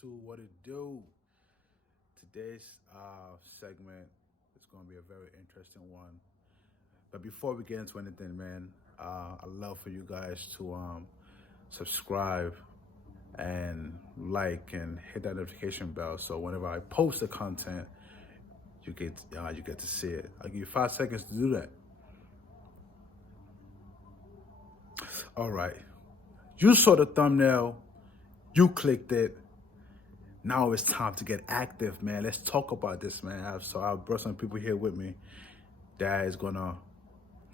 to What It Do. Today's segment is going to be a very interesting one. But before we get into anything, man, I'd love for you guys to subscribe and like and hit that notification bell. So whenever I post the content, you get to see it. I'll give you 5 seconds to do that. All right. You saw the thumbnail. You clicked it. Now it's time to get active, man. Let's talk about this, man. I brought some people here with me that is gonna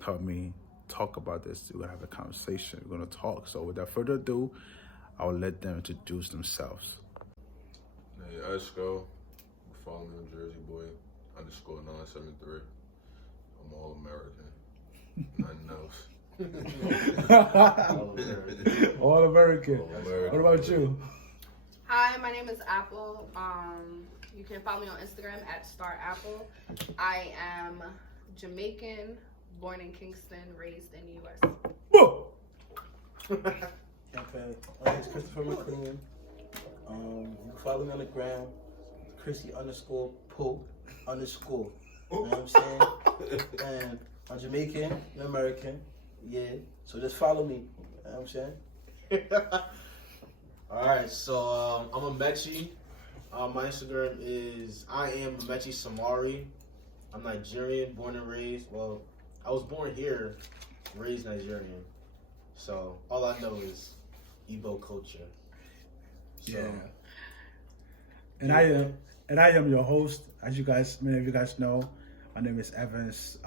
help me talk about this. We're gonna have a conversation. We're gonna talk. So without further ado, I'll let them introduce themselves. Hey, Esco, follow me on Jersey Boy _973. I'm all American. Nothing else. All American. What about you? Hi, my name is Apple. You can follow me on Instagram at StarApple. I am Jamaican, born in Kingston, raised in the U.S. Whoa. Okay, my name is Christopher McLean. You can follow me on the gram, Chrissy _Pope_. You know what I'm saying? And I'm Jamaican, you're American. Yeah, so just follow me. You know what I'm saying? Alright, so I'm a Mechi. My Instagram is iamamechisomiari. I'm Nigerian, born and raised. Well, I was born here, raised Nigerian. So all I know is Igbo culture. So, Yeah. And I am your host. As many of you guys know, my name is Evans.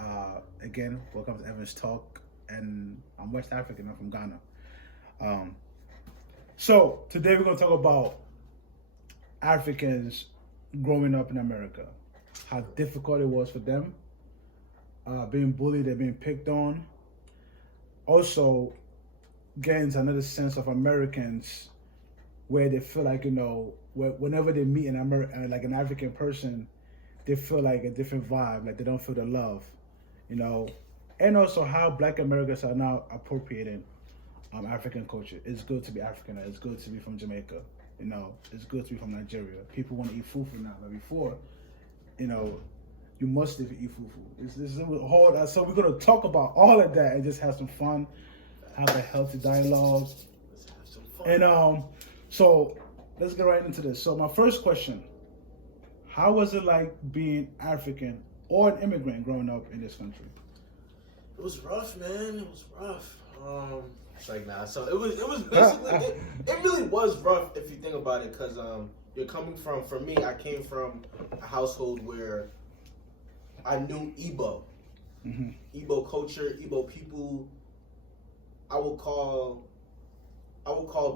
Again, welcome to Evans Talk. And I'm West African. I'm from Ghana. So today we're gonna talk about Africans growing up in America, how difficult it was for them, being bullied and being picked on. Also, getting to another sense of Americans where they feel like, whenever they meet like an African person, they feel like a different vibe, like they don't feel the love, and also how Black Americans are now appropriating African culture. It's good to be African. It's good to be from Jamaica. It's good to be from Nigeria. People want to eat fufu now, but before, you must live eat fufu. This is hard. So we're gonna talk about all of that and just have some fun, have a healthy dialogue, let's have some fun. and so let's get right into this. So my first question: how was it like being African or an immigrant growing up in this country? It was rough, man. It was rough. It's like so it was basically it really was rough if you think about it, because you're coming from, for me, I came from a household where I knew Igbo. Mm-hmm. Igbo culture, Igbo people. I would call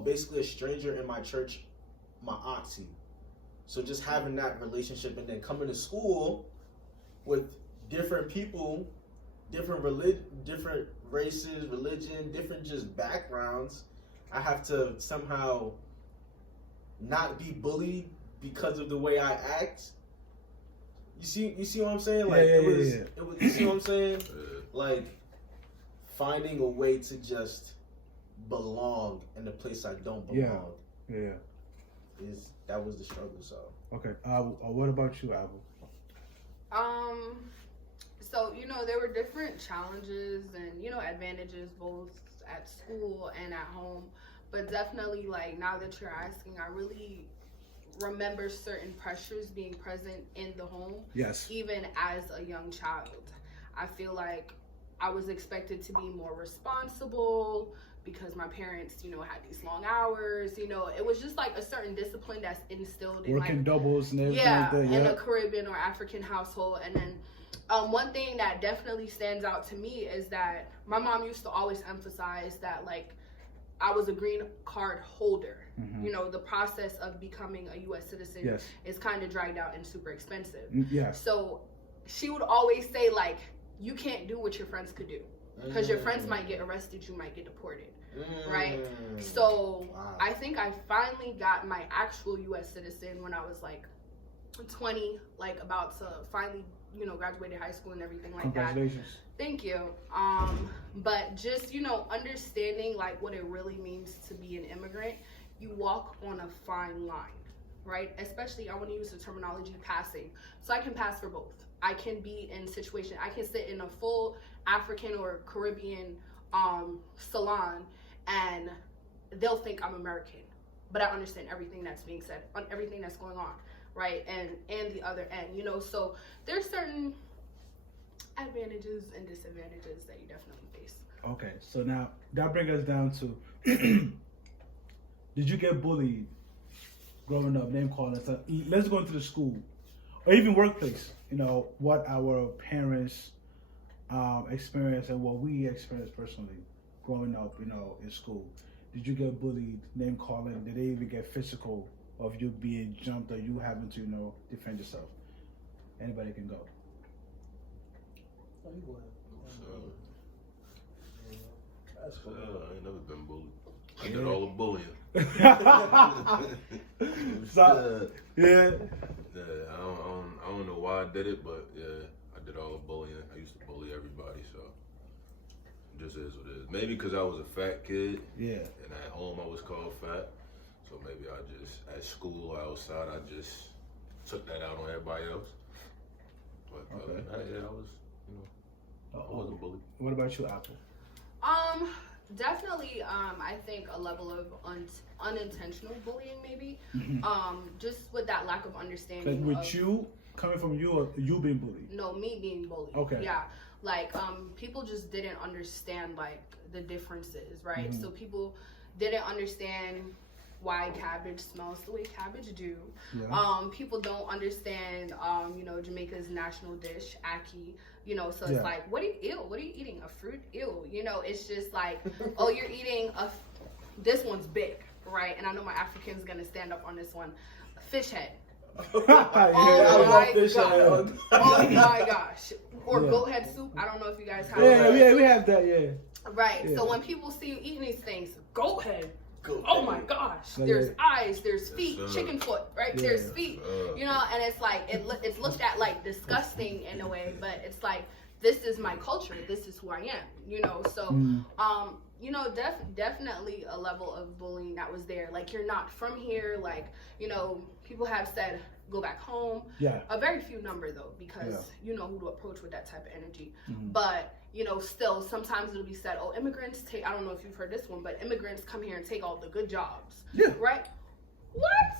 basically a stranger in my church my auntie. So just having that relationship and then coming to school with different people, different races, religion, different just backgrounds, I have to somehow not be bullied because of the way I act. You see what I'm saying? Like it was. You see what I'm saying? Like finding a way to just belong in the place I don't belong. Yeah. That was the struggle. So Okay. What about you, Abel? So, there were different challenges and, advantages both at school and at home. But definitely, like, now that you're asking, I really remember certain pressures being present in the home. Yes. Even as a young child. I feel like I was expected to be more responsible because my parents, had these long hours. It was just like a certain discipline that's instilled in working doubles and everything yeah, like that. in a Caribbean or African household. And then one thing that definitely stands out to me is that my mom used to always emphasize that, like, I was a green card holder. Mm-hmm. The process of becoming a U.S. citizen is kind of dragged out and super expensive. Yeah. So she would always say, like, you can't do what your friends could do because your friends might get arrested, you might get deported, right? So wow. I think I finally got my actual U.S. citizen when I was like 20, like about to finally, graduated high school and everything like that. Congratulations. Thank you. But just, understanding like what it really means to be an immigrant, you walk on a fine line. right? Especially, I want to use the terminology passing. So I can pass for both. I can be in situation, I can sit in a full African or Caribbean salon and they'll think I'm American, but I understand everything that's being said, on everything that's going on, right? And the other end, you know, so there's certain advantages and disadvantages that you definitely face. Okay, so now that brings us down to did you get bullied growing up, name calling? So let's go into the school or even workplace. You know, what our parents experience and what we experienced personally growing up, you know, in school. Did you get bullied, name calling? Did they even get physical of you being jumped or you having to, you know, defend yourself? Anybody can go. Oh, you go ahead. That's cool. I ain't never been bullied. I did all the bullying. So, yeah. Yeah, I don't know why I did it, but yeah, I did all the bullying. I used to bully everybody, so it just is what it is. Maybe because I was a fat kid, Yeah. and at home I was called fat, so maybe I just, at school or outside, I just took that out on everybody else. But other than that, yeah, I was, you know, I wasn't bullied. What about you, Apple? Definitely, I think a level of unintentional bullying, maybe. Just with that lack of understanding. Like with you, coming from you or you being bullied? No, me being bullied. Okay. Yeah. Like, people just didn't understand, like, the differences, right? So people didn't understand why cabbage smells the way cabbage do. Yeah. People don't understand, you know, Jamaica's national dish, ackee. You know, so it's like, what are you eating? A fruit? Ew. You know, it's just like, oh, you're eating this one's big, right? And I know my African's gonna stand up on this one. Fish head. Oh my god. Oh my gosh. Or goat head soup. I don't know if you guys have that. Yeah, we have that, yeah. Right. Yeah. So when people see you eating these things, goat head. Goat Oh head. my gosh. Yeah. There's eyes, there's feet, Yes, sir. chicken foot, right? Yeah. There's feet. You know, and it's like it's looked at like disgusting in a way, but it's like, this is my culture. This is who I am. You know, so you know, definitely a level of bullying that was there. Like, you're not from here. Like, you know, people have said, go back home. Yeah. A very few number though, because you know who to approach with that type of energy. Mm-hmm. But you know, still sometimes it'll be said, oh, immigrants take, I don't know if you've heard this one, but immigrants come here and take all the good jobs. Yeah. Right? What?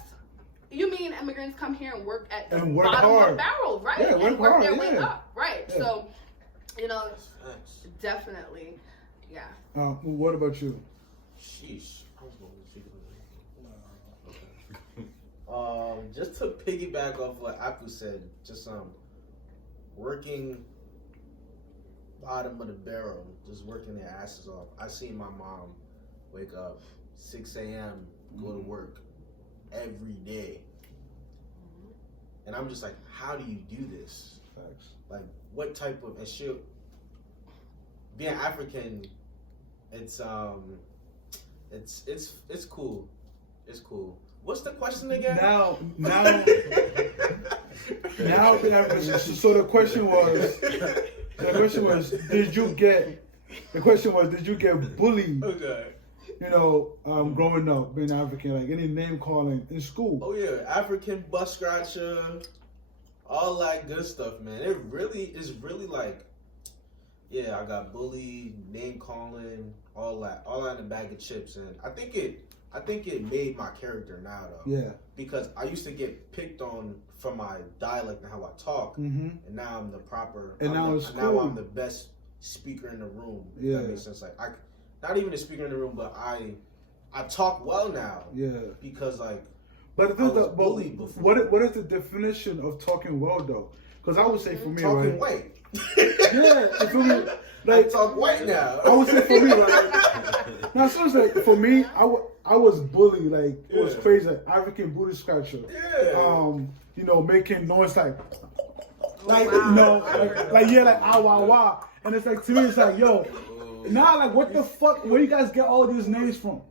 You mean immigrants come here and work at the And work bottom hard. of the barrel, right? Yeah, and work hard, their way yeah. up, right? Yeah. So, you know, Facts. definitely, yeah. What about you? Sheesh. I was going to see. Just to piggyback off what Apple said, just working bottom of the barrel, just working their asses off. I seen my mom wake up 6 a.m., go to work every day. And I'm just like, how do you do this? Facts. Like, what type of, and she, being African, it's cool. It's cool. What's the question again? Now, so the question was, did you get bullied? Okay. You know, growing up, being African, like any name calling in school. Oh yeah, African butt scratcher, all that good stuff, man. It really is really like, yeah, I got bullied, name calling, all that in a bag of chips, and I think it made my character now though. Yeah. Because I used to get picked on for my dialect and how I talk, and now I'm the proper. And now it's now cool. I'm the best speaker in the room. If Yeah. that makes sense. Like not even a speaker in the room, but I talk well now. Yeah. Because like. But I was bullied before. what is the definition of talking well though? Because I would say for me, Talking right? white. Yeah, you feel me? I Like talk white now. I would say for me, right? Now, seriously, like, for me, I was bullied. Like it was Yeah. crazy. Like, African booty scratcher. Yeah. You know, making noise like wow. you know, like yeah, like ah wah wah. And it's like to me, it's like yo, now like what the fuck? Where you guys get all these names from?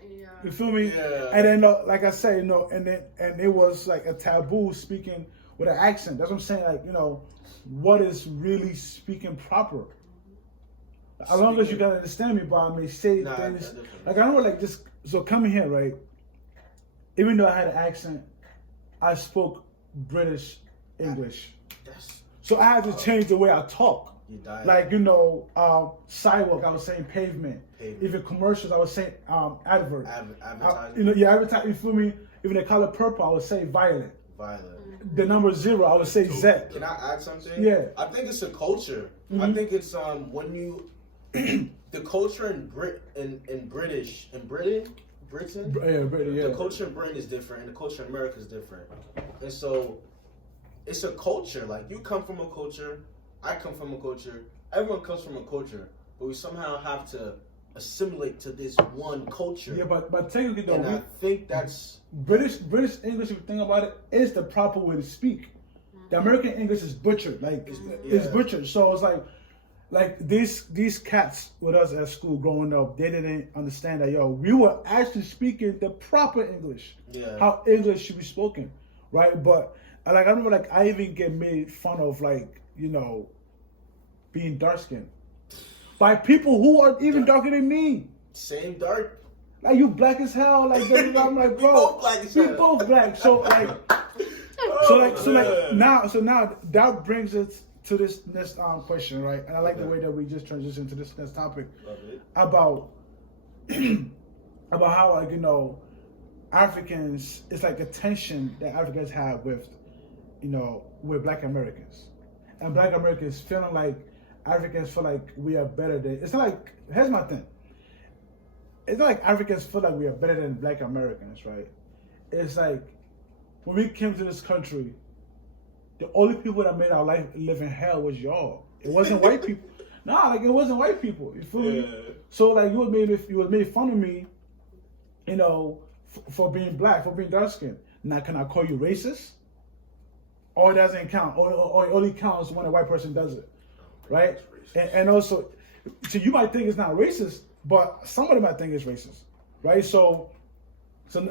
Yeah. You feel me? Yeah. And then, like I say, you know, and it was like a taboo speaking with an accent. That's what I'm saying. Like, you know, what is really speaking proper? As long as you can understand me, but I may say Nah, things definitely. like I know, like just so coming here, right? Even though I had an accent, I spoke British English. That's So I had to change the way I talk. you died. Like, sidewalk, I was saying pavement. Even commercials, I was saying advert. Advertising. Advertise, you feel me? Even the color purple, I would say violet. Violet. The number 0, I would say Z. Can I add something? Yeah. I think it's a culture. I think it's when you the culture in Britain. Yeah. The culture in Britain is different, and the culture in America is different. And so, it's a culture. Like, you come from a culture, I come from a culture, everyone comes from a culture, but we somehow have to assimilate to this one culture. Yeah, but technically though, and I think that's British English, if you think about it, is the proper way to speak. The American English is butchered, like it's butchered. So it's like these cats with us at school growing up, they didn't understand that we were actually speaking the proper English, how English should be spoken, right? But I remember I even get made fun of being dark skinned by people who are even darker than me. Same dark. Like, you black as hell. Like, I'm like, bro, we both black as hell. We both black. So now that brings us to this next question, right? And I like the way that we just transitioned to this next topic about how Africans. It's like the tension that Africans have with Black Americans, and Black Americans feeling like Africans feel like we are better than. It's not like, here's my thing. It's not like Africans feel like we are better than Black Americans, right? It's like when we came to this country, the only people that made our life live in hell was y'all. It wasn't white people. Nah, it wasn't white people. You feel me? So you was made fun of me, for being black, for being dark skinned. Now, can I call you racist? Or it doesn't count. Or it only counts when a white person does it, right? And also, so you might think it's not racist, but somebody might think it's racist, right? So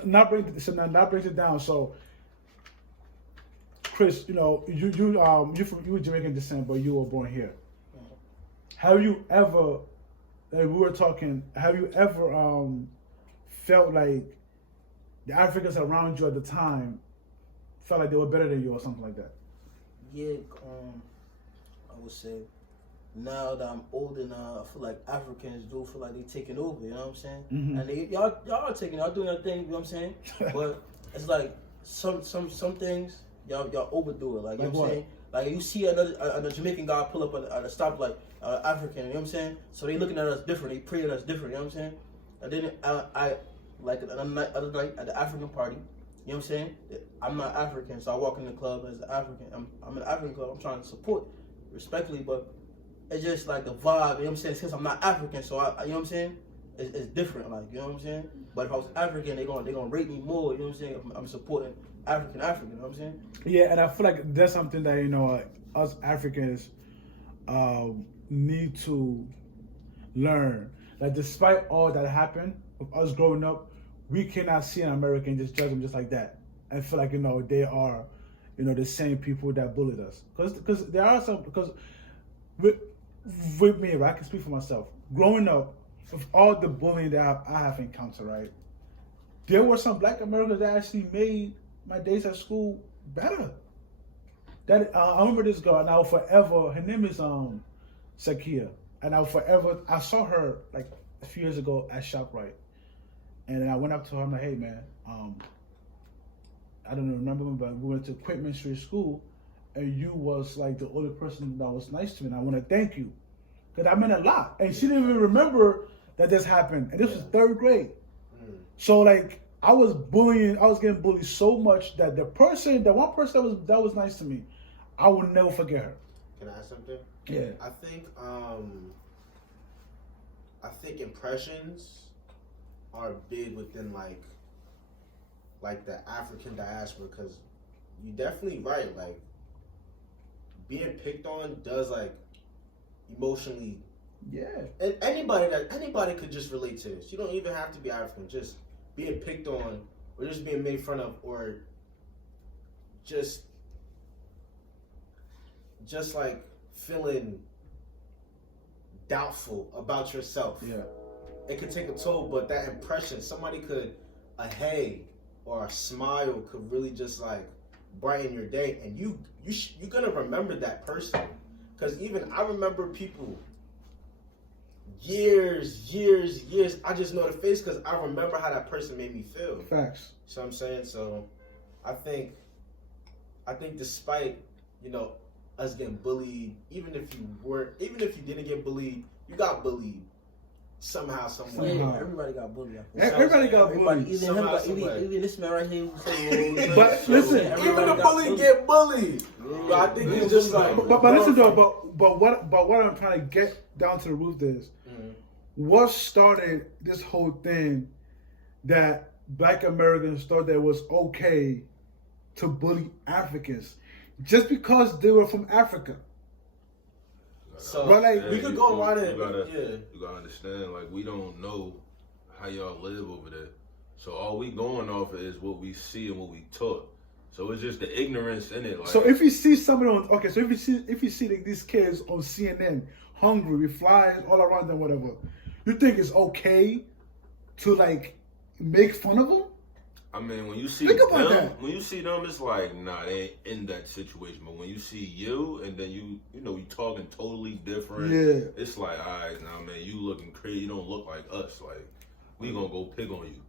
now brings it down. So, Chris, you were Jamaican descent, but you were born here. Have you ever, like we were talking, have you ever felt like the Africans around you at the time felt like they were better than you or something like that? Yeah, I would say now that I'm older now, I feel like Africans do feel like they taking over, you know what I'm saying? Mm-hmm. And y'all are taking, y'all doing their thing, you know what I'm saying? But it's like some things y'all overdo it, like you know what I'm saying? Like you see another Jamaican guy pull up at a stoplight, African, you know what I'm saying? So they looking at us different, they praying at us different, you know what I'm saying? And then I like another night at the African party, you know what I'm saying? I'm not African, so I walk in the club as an African. I'm in an African club. I'm trying to support respectfully, but it's just like the vibe. You know what I'm saying? Since I'm not African, so you know what I'm saying? It's different, like you know what I'm saying? But if I was African, they gonna rate me more. You know what I'm saying? I'm supporting African. You know what I'm saying? Yeah, and I feel like that's something that us Africans need to learn. Like, despite all that happened with us growing up, we cannot see an American just judge them just like that and feel like they are the same people that bullied us. Because there are some, because with me, right, I can speak for myself. Growing up, with all the bullying that I have encountered, right, there were some Black Americans that actually made my days at school better. That I remember this girl, and I will forever. Her name is Sakia, and I saw her like a few years ago at ShopRite. And then I went up to her. I'm like, hey, man, I don't remember, but we went to Quitman Street School, and you was like the only person that was nice to me. And I want to thank you, because I meant a lot. And she didn't even remember that this happened. And this was 3rd grade. So like I was getting bullied so much that the one person that was nice to me, I will never forget her. Can I ask something? Yeah. I think impressions are big within like the African diaspora, because you're definitely right. Like, being picked on does emotionally. Yeah. And anybody could just relate to this. You don't even have to be African. Just being picked on, or just being made fun of, or just like feeling doubtful about yourself. Yeah. It could take a toll, but that impression, a hey or a smile could really just brighten your day, and you're gonna remember that person. Because even I remember people years. I just know the face because I remember how that person made me feel. Facts. So I'm saying, so I think despite, you know, us getting bullied, even if you didn't get bullied, you got bullied somehow, some way. Yeah, everybody got bullied. Everybody got bullied. Even this man right here. But listen, Even the bully get bullied. But I think it's just like. but listen though, but what I'm trying to get down to the root is, what started this whole thing that Black Americans thought that it was okay to bully Africans just because they were from Africa. So but like, we could go around it. You gotta understand, like, we don't know how y'all live over there. So all we going off is what we see and what we taught. So it's just the ignorance in it. Like, so if you see somebody on, okay, so if you see like, these kids on CNN hungry with flies all around them, whatever, you think it's okay to like make fun of them? I mean, when you see Think about them, that. when you see them, it's like, nah, they ain't in that situation. But when you see you, and then you know, you talking totally different. Yeah. It's like, all right, now, man, you looking crazy. You don't look like us. Like, we gonna go pick on you.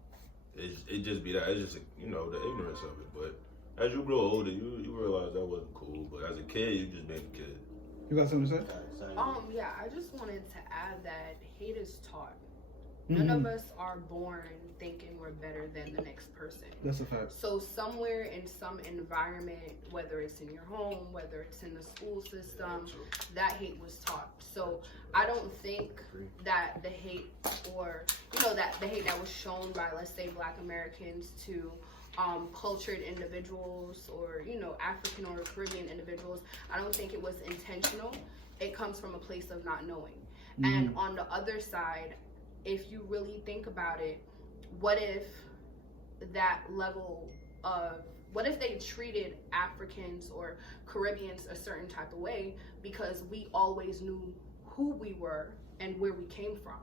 It just be that. It's just, you know, the ignorance of it. But as you grow older, you realize that wasn't cool. But as a kid, you just being a kid. You got something to say? Yeah, I just wanted to add that hate is taught. None of us are born thinking we're better than the next person. That's a fact. So somewhere in some environment, whether it's in your home, whether it's in the school system, that hate was taught. So I don't think that the hate, or that the hate that was shown by, let's say, Black Americans to cultured individuals, or African or Caribbean individuals, I don't think it was intentional. It comes from a place of not knowing. And on the other side, if you really think about it, what if they treated Africans or Caribbeans a certain type of way because we always knew who we were and where we came from?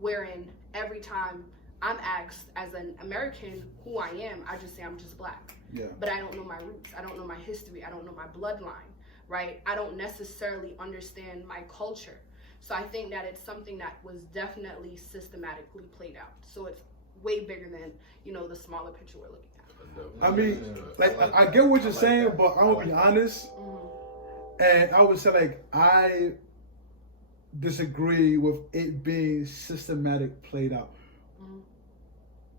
Wherein every time I'm asked as an American who I am, I just say I'm just Black. Yeah. But I don't know my roots. I don't know my history. I don't know my bloodline, right? I don't necessarily understand my culture. So I think that it's something that was definitely systematically played out. So it's way bigger than, the smaller picture we're looking at. I mean, like, I get what you're saying, but I'm gonna be honest, and I would say, like, I disagree with it being systematic played out.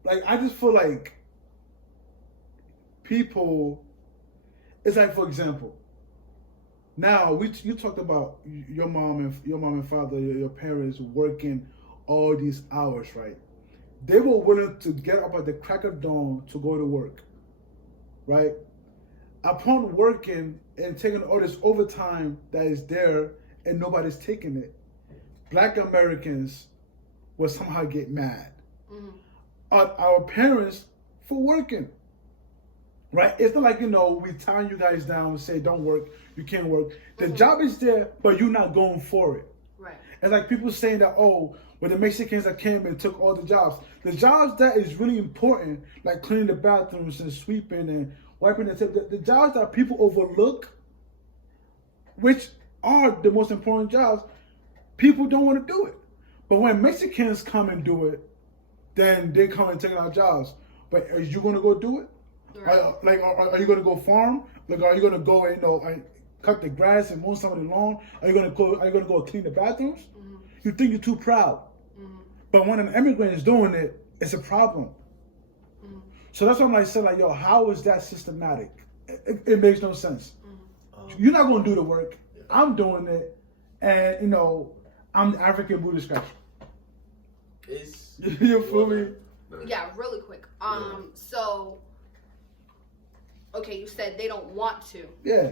Like, I just feel like people, it's like, for example, now you talked about your mom and father, your parents working all these hours, right? They were willing to get up at the crack of dawn to go to work, right? Upon working and taking all this overtime that is there and nobody's taking it, Black Americans will somehow get mad at our parents for working. Right? It's not like, we tie you guys down and say, don't work, you can't work. The job is there, but you're not going for it. Right. It's like people saying that, the Mexicans that came and took all the jobs. The jobs that is really important, like cleaning the bathrooms and sweeping and wiping the table, the jobs that people overlook, which are the most important jobs, people don't want to do it. But when Mexicans come and do it, then they come and take our jobs. But are you going to go do it? Right. Are you going to go farm? Like, are you going to go and cut the grass and mow some of the lawn? Are you going to go clean the bathrooms? You think you're too proud, but when an immigrant is doing it, it's a problem. So that's why I'm saying, how is that systematic? It makes no sense. You're not going to do the work. I'm doing it, and I'm the African booty scratcher. You feel me? Yeah, really quick. So. Okay, you said they don't want to. Yeah.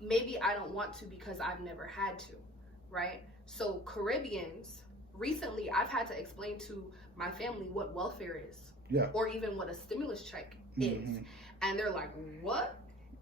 Maybe I don't want to because I've never had to, right? So Caribbeans, recently I've had to explain to my family what welfare is. Yeah. Or even what a stimulus check is. And they're like, what?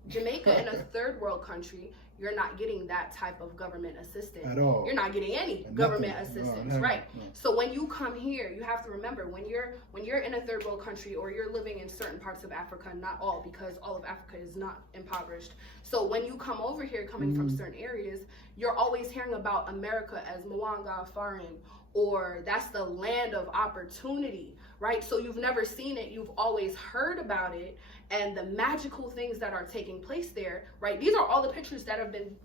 Jamaica in a third world country, you're not getting that type of government assistance At all. You're not getting any Nothing. government No, assistance, never. right? No. So when you come here, you have to remember when you're in a third world country or you're living in certain parts of Africa, not all, because all of Africa is not impoverished. So when you come over here, coming from certain areas, you're always hearing about America as Mwanga Foreign, or that's the land of opportunity, right? So you've never seen it, you've always heard about it, and the magical things that are taking place there, right? These are all the pictures that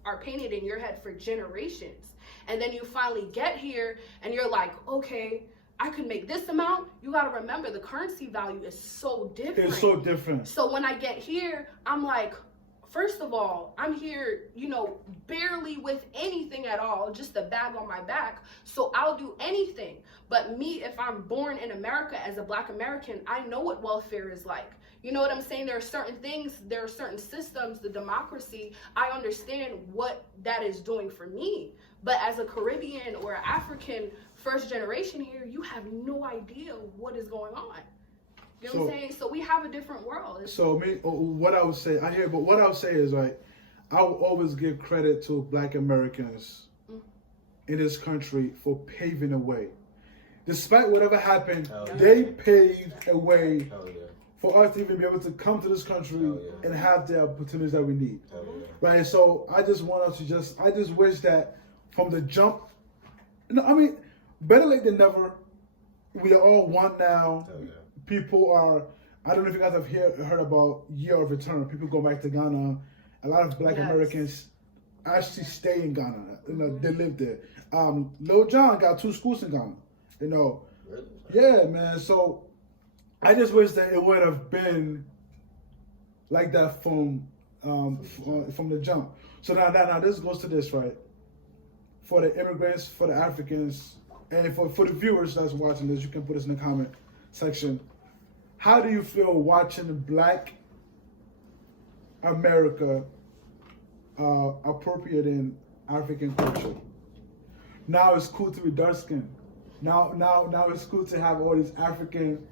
are painted in your head for generations. And then you finally get here and you're like, okay, I could make this amount. You got to remember the currency value is so different. It's so different. So when I get here, I'm like, first of all, I'm here, barely with anything at all, just a bag on my back. So I'll do anything. But me, if I'm born in America as a Black American, I know what welfare is like. You know what I'm saying? There are certain things, there are certain systems, the democracy, I understand what that is doing for me. But as a Caribbean or African first generation here, you have no idea what is going on. You know what I'm saying? So we have a different world. So what I would say, but what I would say is, like, I will always give credit to Black Americans in this country for paving the way. Despite whatever happened, they paved a way for us to even be able to come to this country and have the opportunities that we need. Right? So I just want us to I just wish that from the jump, better late than never. We are all one now. People are, I don't know if you guys have heard about Year of Return. People go back to Ghana. A lot of Black Americans actually stay in Ghana. They live there. Lil Jon got 2 schools in Ghana. Really? Yeah, man. So I just wish that it would have been like that from the jump. So now this goes to this, right? For the immigrants, for the Africans, and for the viewers that's watching this, you can put this in the comment section. How do you feel watching Black America appropriating African culture? Now it's cool to be dark skinned. Now it's cool to have all these African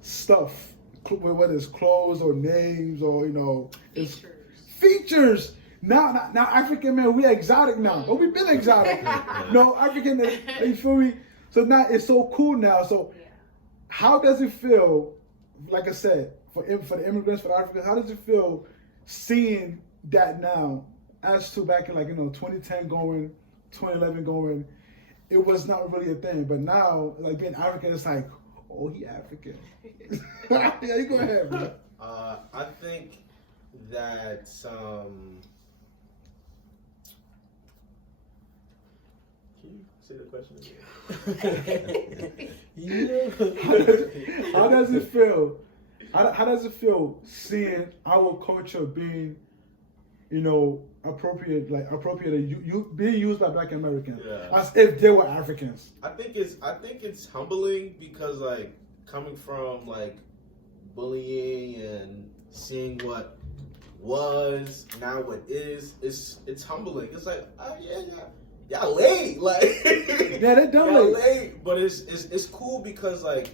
stuff, whether it's clothes or names or features. Now African men, we exotic now. But we've been exotic. No, African, you feel me? So now it's so cool now. So how does it feel, like I said, for the immigrants, for the Africans, how does it feel seeing that now as to back in 2010 going, 2011 going, it was not really a thing. But now, like being African, it's like, oh, he African. Yeah, you go ahead, bro. I think that can you say the question again? How does it feel? How does it feel seeing our culture being, appropriated, being used by Black Americans as if they were Africans? I think it's humbling because coming from bullying and seeing what was now what is, it's humbling. It's like, oh yeah, y'all late, yeah, they done late. But it's cool because I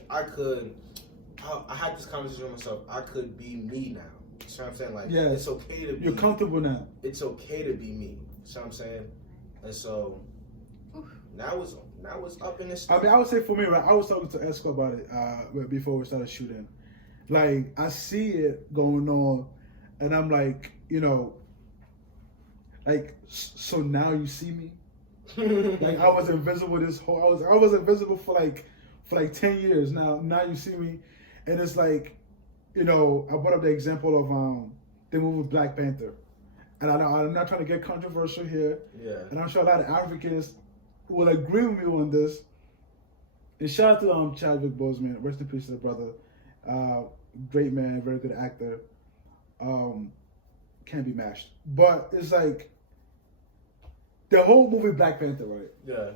had this conversation with myself. I could be me now. You know what I'm saying? It's okay to be. You're comfortable now. It's okay to be me. You know what I'm saying? And so now it's up in this. I would say for me, right? I was talking to Esco about it before we started shooting. I see it going on, and I'm like, so now you see me. I was invisible I was invisible for 10 years. Now you see me, and it's I brought up the example of the movie Black Panther, and I'm not trying to get controversial here. Yeah. And I'm sure a lot of Africans will agree with me on this. And shout out to Chadwick Boseman, rest in peace to the brother. Great man, very good actor. Can't be matched. But it's the whole movie Black Panther, right? Yeah.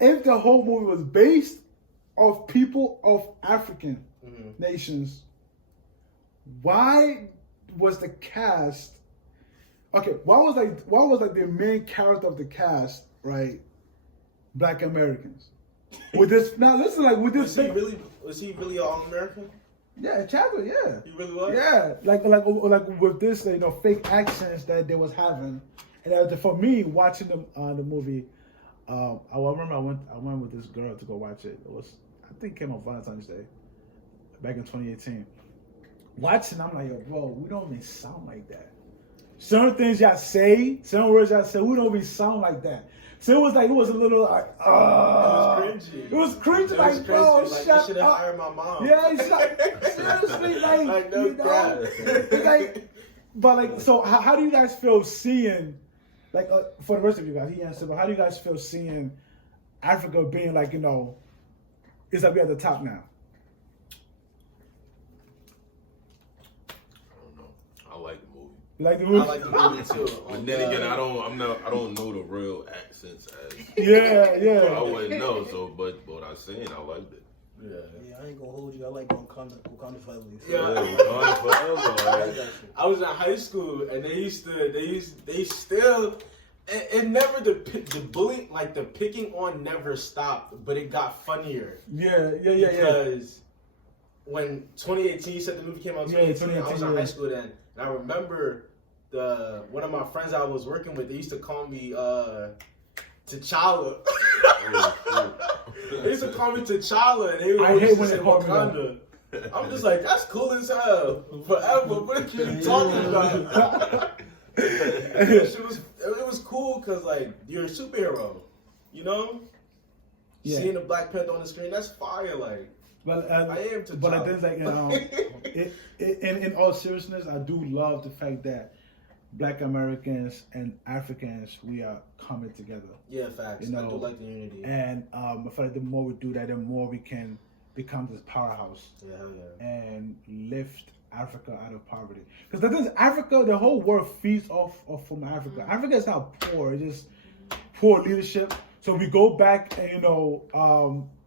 If the whole movie was based off people of African nations, why was the cast why was the main character of the cast, right, Black Americans? With this now listen, with this was he really all American? Yeah, Chadwick. Yeah. He really was. Yeah, like with this, fake accents that they was having, and for me watching the movie, I remember I went with this girl to go watch it. It was, I think, it came on Valentine's Day, back in 2018. Watching, I'm like, yo, bro, we don't even sound like that. Certain things y'all say, certain words y'all say, we don't even sound like that. So it was a little like, It was cringy. It was cringy, It like, was bro, cringy. Like, shut you should have up. hired my mom. Yeah, seriously, Like, no doubt. So how do you guys feel seeing, like, for the rest of you guys, he answered, but how do you guys feel seeing Africa being like, it's like we at the top now? I don't know. I like the movie. You like the I movie? like the movie too. But then again, I don't know the real accents as Yeah. I wouldn't know. So, but what I seen, I liked it. Yeah. Yeah, I ain't gonna hold you. I like Wakanda forever. Yeah. Wakanda forever, like, I was in high school and they still. It never the bullying, like the picking on never stopped, but it got funnier. Yeah. Because when 2018, you said the movie came out in 2018, I was in high school then, and I remember one of my friends I was working with, they used to call me T'Challa. They used to call me T'Challa, and they would always say Wakanda. I'm just like, that's cool as hell. Forever. What are you talking about? It was cool because, like, you're a superhero, Yeah. Seeing the Black Panther on the screen, that's fire. Like, But I am T'Challa. But I think, like, in all seriousness, I do love the fact that Black Americans and Africans, we are coming together. Yeah, facts. I do like the unity. And I feel like the more we do that, the more we can become this powerhouse. Yeah, hell yeah. And lift Africa out of poverty. Because the thing is, Africa, the whole world feeds off from Africa. Mm-hmm. Africa is not poor; it's just poor leadership. So we go back and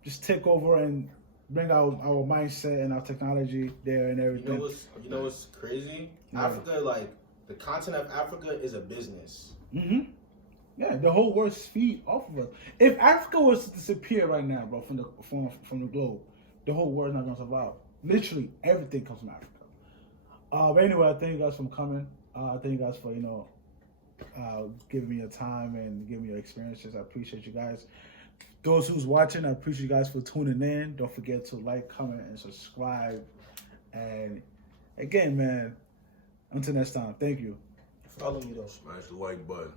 just take over and bring our mindset and our technology there and everything. You know what's crazy? Yeah. Africa, like, the continent of Africa is a business. Mm-hmm. Yeah, the whole world feeds off of us. If Africa was to disappear right now, bro, from the globe, the whole world's not gonna survive. Literally, everything comes from Africa. But anyway, I thank you guys for coming. I thank you guys for giving me your time and giving me your experiences. I appreciate you guys. Those who's watching, I appreciate you guys for tuning in. Don't forget to like, comment, and subscribe. And again, man, until next time, thank you. Follow me though. smash the like button.